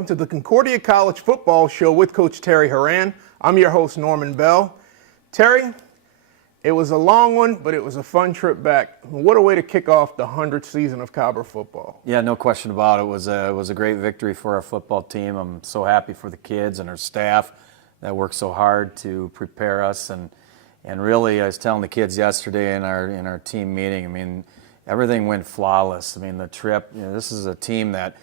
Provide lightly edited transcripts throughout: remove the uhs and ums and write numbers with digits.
welcome to the Concordia College Football Show with Coach Terry Horan. I'm your host, Norman Bell. Terry, it was a long one, but it was a fun trip back. What a way to kick off the 100th season of Cobber football. Yeah, no question about it. It was a great victory for our football team. I'm so happy for the kids and our staff that worked so hard to prepare us. And really, I was telling the kids yesterday in our team meeting, I mean, everything went flawless. I mean, the trip, this is a team that,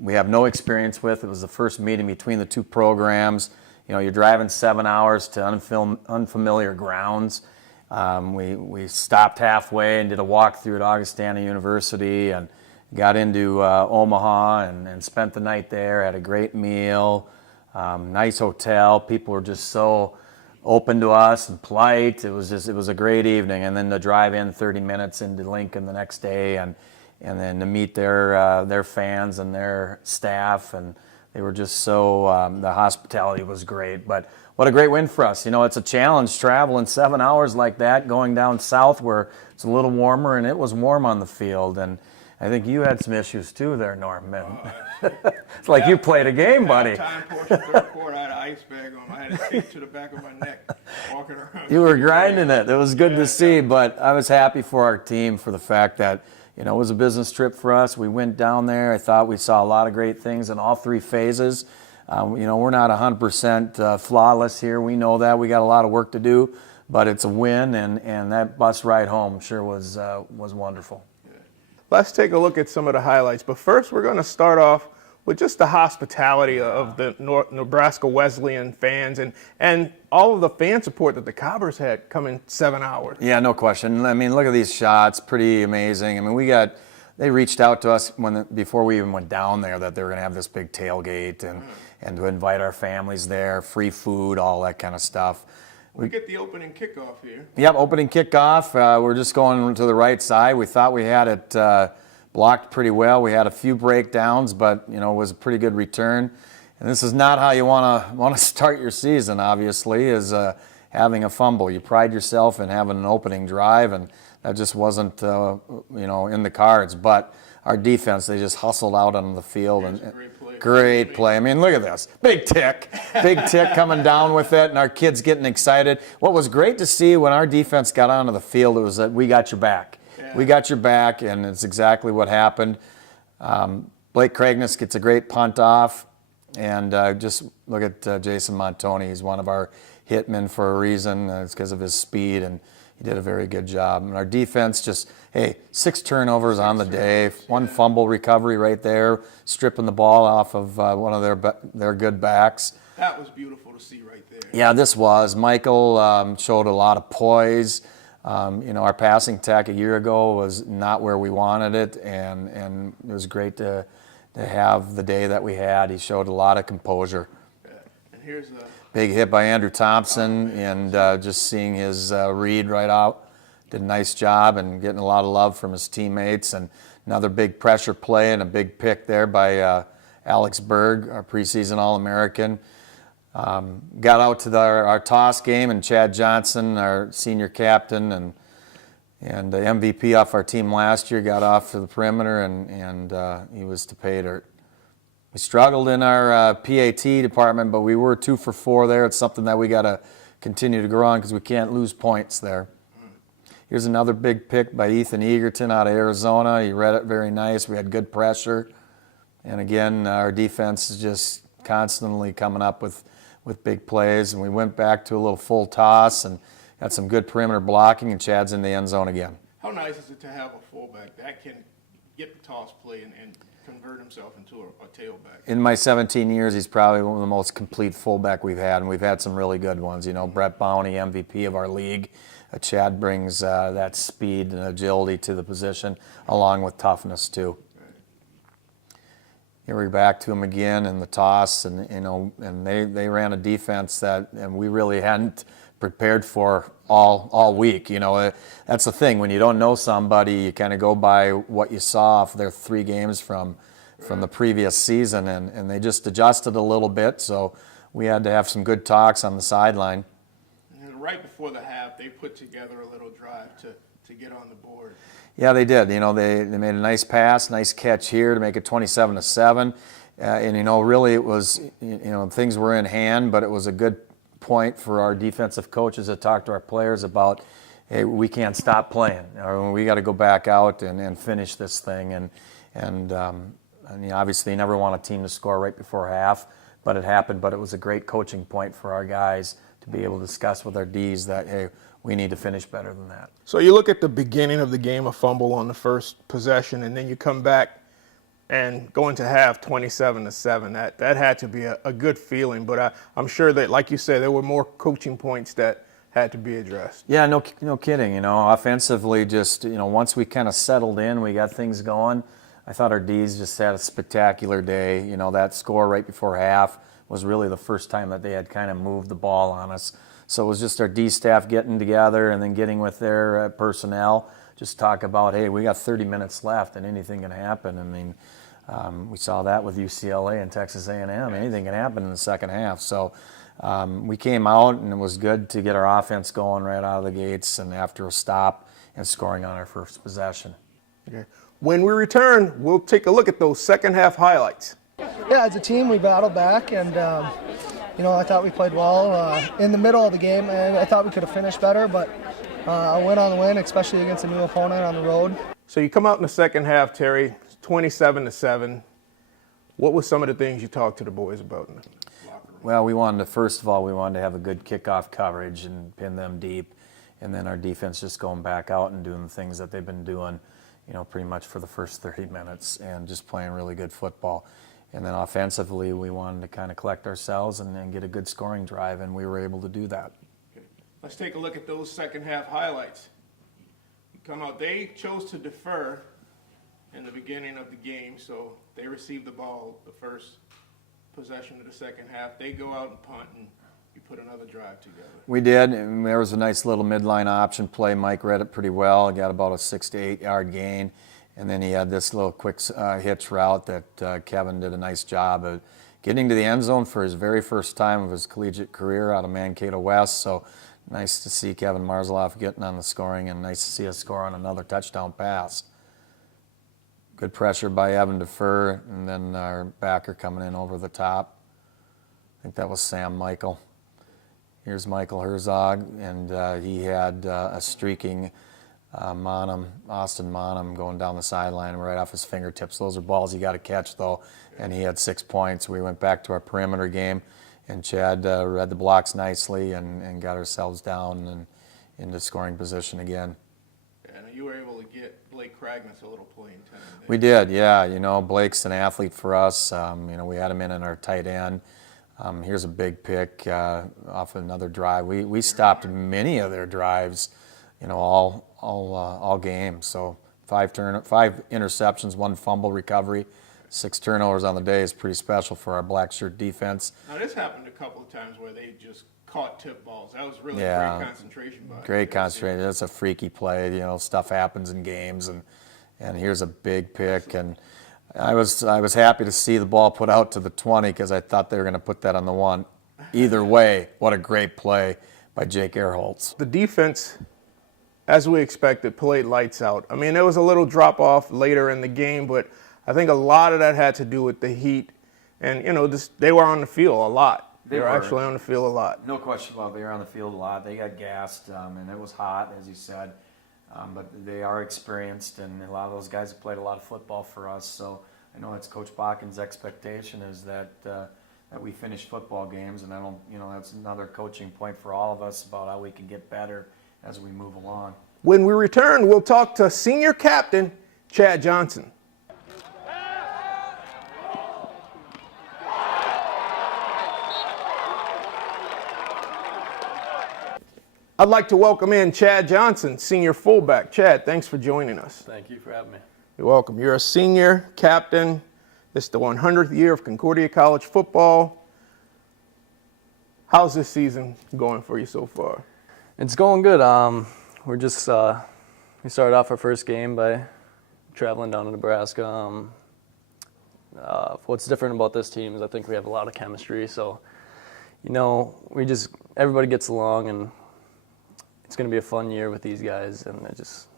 we have no experience with. It was the first meeting between the two programs. You're driving 7 hours to unfamiliar grounds. We stopped halfway and did a walkthrough at Augustana University and got into Omaha and spent the night there, had a great meal, nice hotel. People were just so open to us and polite. It was a great evening. And then to drive in 30 minutes into Lincoln the next day and then to meet their fans and their staff, and they were just so, the hospitality was great. But what a great win for us. It's a challenge traveling 7 hours like that, going down south where it's a little warmer, and it was warm on the field. And I think you had some issues too there, Norman. It's like you played a game, buddy. Time portion, third quarter, I had an ice bag on. I had it taped to the back of my neck, walking around. You were grinding it. It was good to see, but I was happy for our team for the fact that it was a business trip for us. We went down there. I thought we saw a lot of great things in all three phases. We're not 100% flawless here. We know that. We got a lot of work to do, but it's a win, and that bus ride home sure was wonderful. Let's take a look at some of the highlights. But first, we're going to start off with just the hospitality of the Nebraska Wesleyan fans and all of the fan support that the Cobbers had coming 7 hours. Yeah, no question. I mean, look at these shots. Pretty amazing. I mean, they reached out to us before we even went down there that they were going to have this big tailgate and to invite our families there, free food, all that kind of stuff. We get the opening kickoff here. Yep, opening kickoff. We're just going to the right side. We thought we had it blocked pretty well. We had a few breakdowns, but it was a pretty good return. And this is not how you want to start your season. Obviously, is having a fumble. You pride yourself in having an opening drive, and that just wasn't in the cards. But our defense, they just hustled out on the field and great play. I mean, look at this. Big tick coming down with it, and our kids getting excited. What was great to see when our defense got onto the field, it was that we got your back. Yeah. We got your back, and it's exactly what happened. Blake Cragness gets a great punt off, and just look at Jason Montoni. He's one of our hitmen for a reason. It's because of his speed, and he did a very good job. And our defense just, 6 turnovers on the day, 1 fumble recovery right there, stripping the ball off of one of their good backs. That was beautiful to see right there. Yeah, this was. Michael showed a lot of poise. Our passing attack a year ago was not where we wanted it, and it was great to have the day that we had. He showed a lot of composure. Yeah. And here's a big hit by Andrew Thompson, and just seeing his read right out. Did a nice job and getting a lot of love from his teammates. And another big pressure play and a big pick there by Alex Berg, our preseason All-American. Got out to our toss game, and Chad Johnson, our senior captain and the MVP off our team last year, got off to the perimeter, and he was to pay dirt. We struggled in our PAT department, but we were 2 for 4 there. It's something that we got to continue to grow on because we can't lose points there. Here's another big pick by Ethan Egerton out of Arizona. He read it very nice. We had good pressure. And again, our defense is just constantly coming up with big plays. And we went back to a little full toss and got some good perimeter blocking, and Chad's in the end zone again. How nice is it to have a fullback that can get the toss play and convert himself into a tailback? In my 17 years, he's probably one of the most complete fullback we've had, and we've had some really good ones. Brett Bowney, MVP of our league. Chad brings that speed and agility to the position, along with toughness too. Right. Here we're back to him again in the toss, and and they ran a defense that and we really hadn't prepared for all week. That's the thing, when you don't know somebody, you kind of go by what you saw of their 3 games from the previous season, and they just adjusted a little bit. So we had to have some good talks on the sideline. Right before the half, they put together a little drive to get on the board. Yeah, they did. They made a nice pass, nice catch here to make it 27-7. And, really it was, things were in hand, but it was a good point for our defensive coaches to talk to our players about, hey, we can't stop playing. Or we got to go back out and finish this thing. And obviously you never want a team to score right before half, but it happened. But it was a great coaching point for our guys to be able to discuss with our Ds that, hey, we need to finish better than that. So you look at the beginning of the game, a fumble on the first possession, and then you come back and go into half 27-7. That had to be a good feeling. But I'm sure that, like you said, there were more coaching points that had to be addressed. Yeah, no kidding. Offensively, just once we kind of settled in, we got things going. I thought our Ds just had a spectacular day. That score right before half was really the first time that they had kind of moved the ball on us. So it was just our D staff getting together and then getting with their personnel, just talk about, hey, we got 30 minutes left and anything can happen. I mean, we saw that with UCLA and Texas A&M. Anything can happen in the second half. So we came out and it was good to get our offense going right out of the gates and after a stop and scoring on our first possession. Okay. When we return, we'll take a look at those second half highlights. Yeah, as a team, we battled back, and I thought we played well in the middle of the game, and I thought we could have finished better, but a win on the win, especially against a new opponent on the road. So you come out in the second half, Terry, 27-7. What were some of the things you talked to the boys about? Well, first of all, we wanted to have a good kickoff coverage and pin them deep, and then our defense just going back out and doing the things that they've been doing, pretty much for the first 30 minutes and just playing really good football. And then offensively, we wanted to kind of collect ourselves and get a good scoring drive, and we were able to do that. Okay. Let's take a look at those second half highlights. You come out, they chose to defer in the beginning of the game, so they received the ball the first possession of the second half. They go out and punt, and you put another drive together. We did, and there was a nice little midline option play. Mike read it pretty well. Got about a 6 to 8 yard gain. And then he had this little quick hitch route that Kevin did a nice job of getting to the end zone for his very first time of his collegiate career out of Mankato West. So nice to see Kevin Marzloff getting on the scoring and nice to see us score on another touchdown pass. Good pressure by Evan Defer and then our backer coming in over the top. I think that was Sam Michael. Here's Michael Herzog, and he had a streaking Austin Monum going down the sideline right off his fingertips. Those are balls you got to catch, though, and he had 6 points. We went back to our perimeter game, and Chad read the blocks nicely and got ourselves down and into scoring position again. And you were able to get Blake Kragness a little playing time. We did, yeah. Blake's an athlete for us. We had him in our tight end. Here's a big pick off another drive. We stopped many of their drives, all game. So 5 interceptions, 1 fumble recovery, 6 turnovers on the day is pretty special for our black shirt defense. Now this happened a couple of times where they just caught tip balls. That was really great concentration. Great concentration. That's a freaky play. Stuff happens in games, and here's a big pick. And I was happy to see the ball put out to the 20 because I thought they were going to put that on the 1. Either way, what a great play by Jake Erholtz. The defense, as we expected, played lights out. I mean, there was a little drop-off later in the game, but I think a lot of that had to do with the heat. And, they were on the field a lot. They were actually on the field a lot. No question about it. They were on the field a lot. They got gassed, and it was hot, as you said. But they are experienced, and a lot of those guys have played a lot of football for us. So I know it's Coach Bakken's expectation is that we finish football games, and that's another coaching point for all of us about how we can get better as we move along. When we return, we'll talk to senior captain Chad Johnson. I'd like to welcome in Chad Johnson, senior fullback. Chad, thanks for joining us. Thank you for having me. You're welcome. You're a senior captain. This is the 100th year of Concordia College football. How's this season going for you so far? It's going good. We're just we started off our first game by traveling down to Nebraska. What's different about this team is I think we have a lot of chemistry. So, everybody gets along, and it's going to be a fun year with these guys, and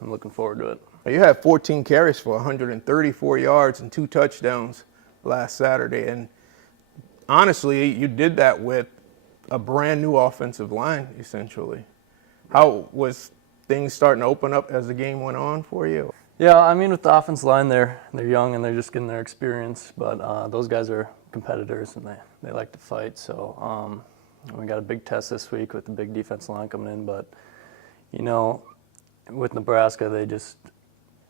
I'm looking forward to it. You had 14 carries for 134 yards and 2 touchdowns. last Saturday. And honestly, you did that with a brand new offensive line, essentially. How was things starting to open up as the game went on for you? Yeah, I mean, with the offense line, they're young and they're just getting their experience. But those guys are competitors and they like to fight. So we got a big test this week with the big defense line coming in. But you know, with Nebraska,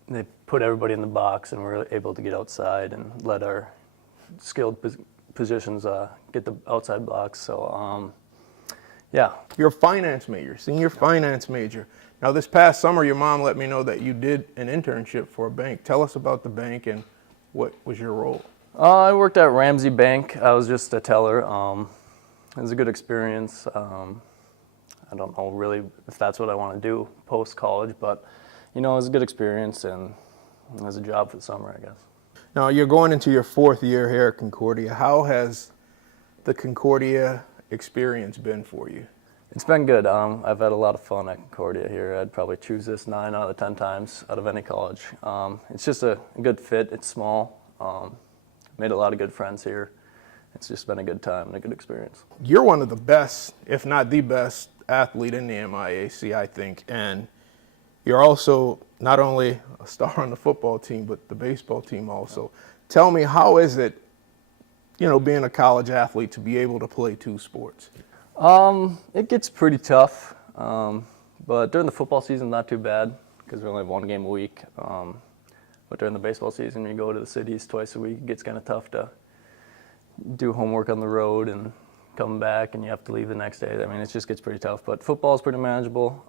they put everybody in the box, and we're able to get outside and let our skilled positions get the outside blocks. So yeah. You're a finance major, senior finance major. Now, this past summer, your mom let me know that you did an internship for a bank. Tell us about the bank and what was your role? I worked at Ramsey Bank. I was just a teller. It was a good experience. I don't know really if that's what I want to do post-college, but, you know, it was a good experience, and it was a job for the summer, I guess. Now, you're going into your 4th year here at Concordia. How has the Concordia experience been for you? It's been good. I've had a lot of fun at Concordia here. I'd probably choose this 9 out of 10 times out of any college. It's just a good fit. It's small. Made a lot of good friends here. It's just been a good time and a good experience. You're one of the best, if not the best, athlete in the MIAC, I think. And you're also not only a star on the football team, but the baseball team also. Tell me, how is it, you know, being a college athlete to be able to play 2 sports? It gets pretty tough, but during the football season, not too bad because we only have 1 game a week. But during the baseball season, you go to the cities twice a week. It gets kind of tough to do homework on the road and come back, and you have to leave the next day. I mean, it just gets pretty tough. But football is pretty manageable,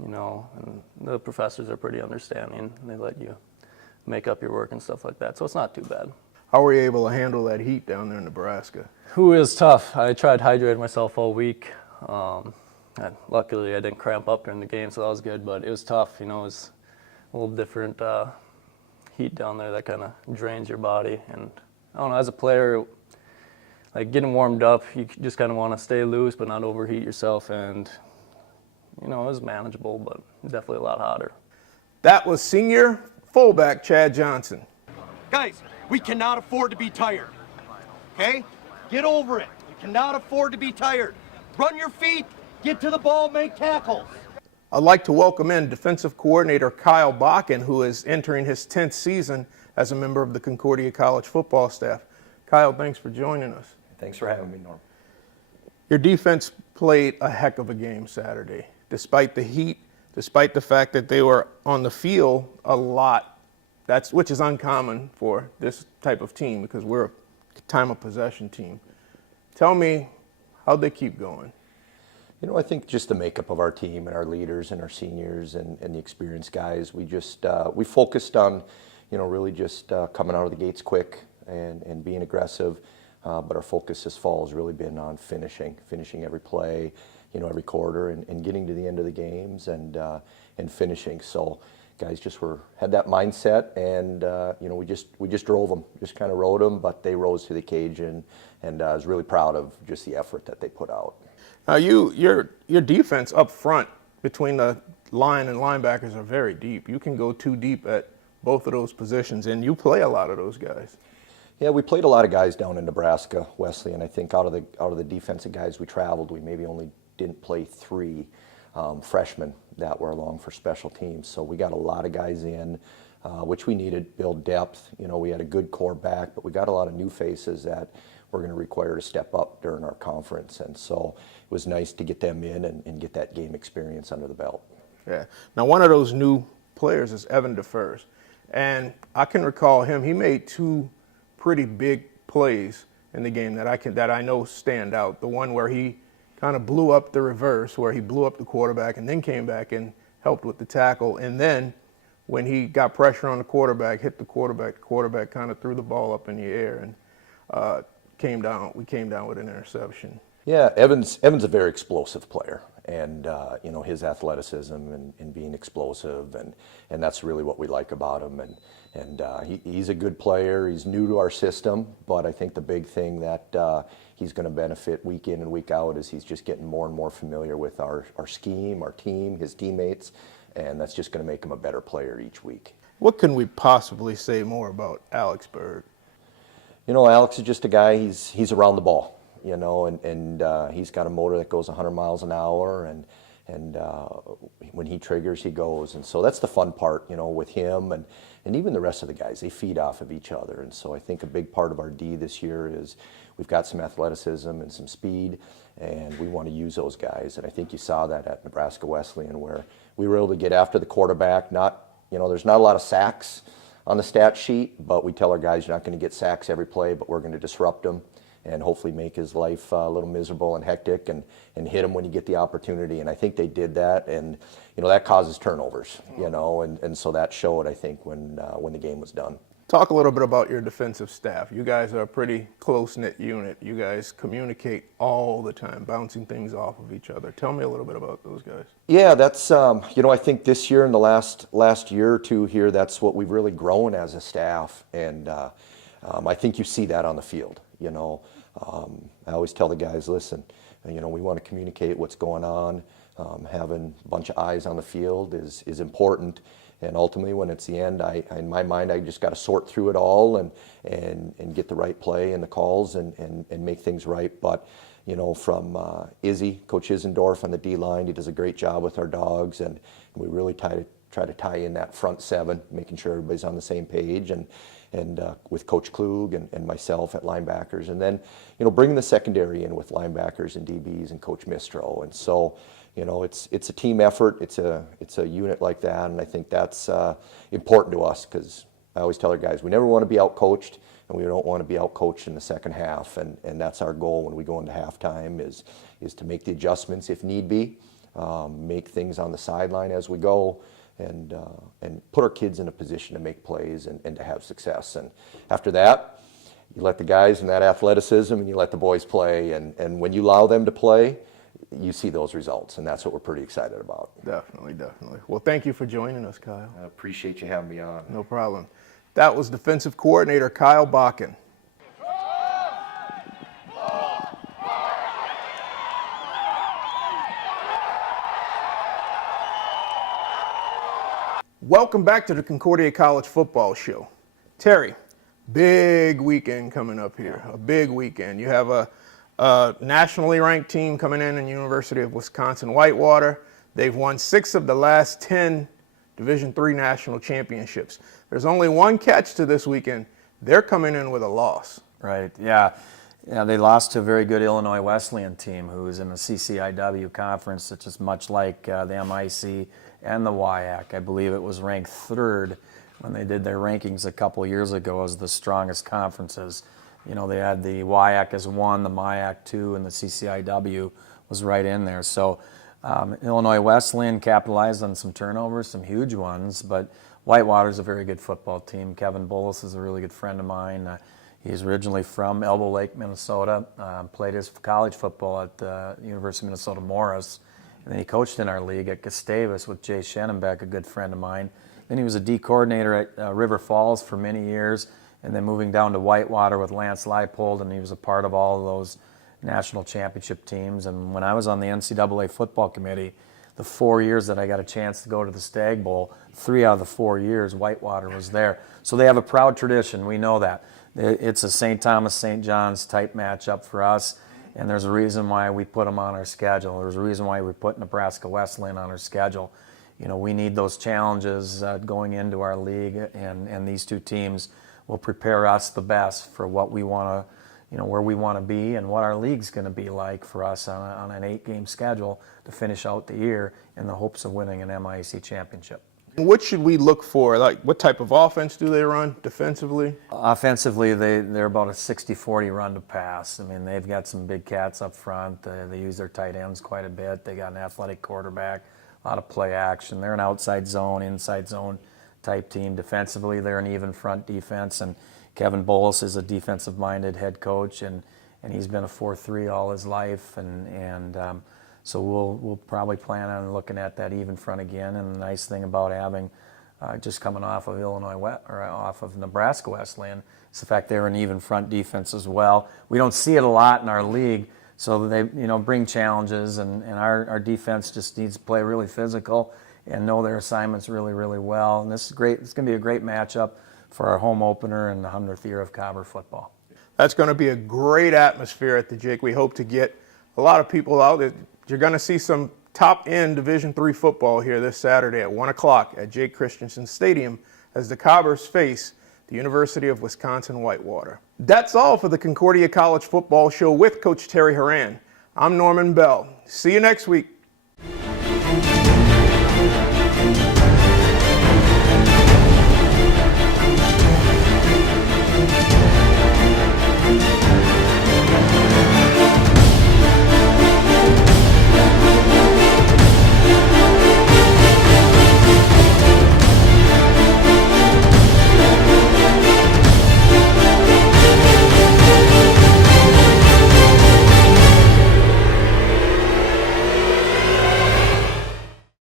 you know, and the professors are pretty understanding. They let you make up your work and stuff like that, so it's not too bad. How were you able to handle that heat down there in Nebraska? It was tough. I tried hydrating myself all week. Luckily, I didn't cramp up during the game, so that was good. But it was tough. You know, it was a little different heat down there that kind of drains your body. And I don't know, as a player, like getting warmed up, you just kind of want to stay loose but not overheat yourself. And you know, it was manageable, but definitely a lot hotter. That was senior fullback Chad Johnson. Guys, we cannot afford to be tired, okay? Get over it. We cannot afford to be tired. Run your feet, get to the ball, make tackles. I'd like to welcome in defensive coordinator Kyle Bakken, who is entering his 10th season as a member of the Concordia College football staff. Kyle, thanks for joining us. Thanks for having me, Norm. Your defense played a heck of a game Saturday. Despite the heat, despite the fact that they were on the field a lot, which is uncommon for this type of team because we're a time of possession team. Tell me, how'd they keep going? You know, I think just the makeup of our team and our leaders and our seniors and the experienced guys, we focused on, you know, really just coming out of the gates quick and being aggressive. But our focus this fall has really been on finishing every play, you know, every quarter and getting to the end of the games and finishing. So guys just had that mindset, and you know, we just drove them, just kind of rode them, but they rose to the occasion, and I was really proud of just the effort that they put out. Now, your defense up front between the line and linebackers are very deep. You can go 2 deep at both of those positions, and you play a lot of those guys. Yeah, we played a lot of guys down in Nebraska, Wesleyan. I think out of the defensive guys we traveled, we maybe only didn't play 3 freshmen that were along for special teams. So we got a lot of guys in, which we needed, build depth. You know, we had a good core back, but we got a lot of new faces that we're going to require to step up during our conference. And so it was nice to get them in and get that game experience under the belt. Yeah. Now, one of those new players is Evan DeFurs. And I can recall him. He made 2 pretty big plays in the game that I know stand out. The one where he kind of blew up the reverse, where he blew up the quarterback and then came back and helped with the tackle. And then when he got pressure on the quarterback, hit the quarterback kind of threw the ball up in the air and we came down with an interception. Yeah, Evan's a very explosive player, and you know, his athleticism and being explosive, and that's really what we like about him. And he's a good player. He's new to our system, but I think the big thing that he's going to benefit week in and week out is he's just getting more and more familiar with our scheme, our team, his teammates, and that's just going to make him a better player each week. What can we possibly say more about Alex Berg? You know, Alex is just a guy, he's around the ball, you know, and he's got a motor that goes 100 miles an hour, and when he triggers, he goes. And so that's the fun part, you know, with him and even the rest of the guys. They feed off of each other. And so I think a big part of our D this year is we've got some athleticism and some speed, and we want to use those guys. And I think you saw that at Nebraska Wesleyan, where we were able to get after the quarterback. There's not a lot of sacks on the stat sheet, but we tell our guys, you're not going to get sacks every play, but we're going to disrupt them and hopefully make his life a little miserable and hectic, and hit him when you get the opportunity. And I think they did that, and you know that causes turnovers, you know, and so that showed, I think, when the game was done. Talk a little bit about your defensive staff. You guys are a pretty close-knit unit. You guys communicate all the time, bouncing things off of each other. Tell me a little bit about those guys. Yeah, that's you know, I think this year and the last year or two here, that's what we've really grown as a staff, and I think you see that on the field. You know, I always tell the guys, listen, you know, we want to communicate what's going on. Having a bunch of eyes on the field is important. And ultimately, when it's the end, in my mind, I just got to sort through it all and get the right play and the calls and make things right. But, you know, from Izzy, Coach Isendorf on the D-line, he does a great job with our dogs, and we really try to tie in that front seven, making sure everybody's on the same page, and with Coach Klug and myself at linebackers. And then, you know, bringing the secondary in with linebackers and DBs and Coach Mistro. And so, you know, it's a team effort. It's a unit like that, and I think that's important to us, because I always tell our guys, we never want to be out-coached, and we don't want to be out-coached in the second half, and that's our goal when we go into halftime is to make the adjustments if need be, make things on the sideline as we go, and put our kids in a position to make plays and to have success. And after that, you let the guys in that athleticism and you let the boys play, and when you allow them to play, you see those results, and that's what we're pretty excited about. Definitely. Well, thank you for joining us, Kyle. I appreciate you having me on. No problem. That was defensive coordinator Kyle Bakken. Welcome back to the Concordia College Football Show. Terry, big weekend coming up here, a big weekend. You have a nationally ranked team coming in University of Wisconsin-Whitewater. They've won 6 of the last 10 Division III national championships. There's only one catch to this weekend. They're coming in with a loss. Right, yeah. Yeah, they lost to a very good Illinois Wesleyan team who is in the CCIW conference, which is much like the MIC and the WIAC. I believe it was ranked 3rd when they did their rankings a couple years ago as the strongest conferences. You know, they had the WIAC as 1, the MIAC 2, and the CCIW was right in there. So Illinois Wesleyan capitalized on some turnovers, some huge ones, but Whitewater's a very good football team. Kevin Bullis is a really good friend of mine. He's originally from Elbow Lake, Minnesota, played his college football at the University of Minnesota Morris, and then he coached in our league at Gustavus with Jay Schenenbeck, a good friend of mine. Then he was a D coordinator at River Falls for many years, and then moving down to Whitewater with Lance Leipold, and he was a part of all of those national championship teams. And when I was on the NCAA football committee, the 4 years that I got a chance to go to the Stag Bowl, 3 out of the 4 years, Whitewater was there. So they have a proud tradition, we know that. It's a St. Thomas, St. John's type matchup for us, and there's a reason why we put them on our schedule. There's a reason why we put Nebraska Wesleyan on our schedule. You know, we need those challenges going into our league, and these two teams will prepare us the best for what we want to, you know, where we want to be and what our league's going to be like for us on an 8-game schedule to finish out the year in the hopes of winning an MIAC championship. What should we look for? Like, what type of offense do they run defensively? Offensively, they're about a 60-40 run to pass. I mean, they've got some big cats up front. They use their tight ends quite a bit. They got an athletic quarterback, a lot of play action. They're an outside zone, inside zone type team. Defensively, they're an even front defense, and Kevin Bolus is a defensive-minded head coach, and he's been a 4-3 all his life, and so we'll probably plan on looking at that even front again. And the nice thing about having just coming off of off of Nebraska Wesleyan is the fact they're an even front defense as well. We don't see it a lot in our league, so they bring challenges, and our defense just needs to play really physical and know their assignments really, really well. And this is great. It's going to be a great matchup for our home opener in the 100th year of Cobber football. That's going to be a great atmosphere at the Jake. We hope to get a lot of people out. You're going to see some top-end Division III football here this Saturday at 1 o'clock at Jake Christensen Stadium as the Cobbers face the University of Wisconsin-Whitewater. That's all for the Concordia College Football Show with Coach Terry Horan. I'm Norman Bell. See you next week.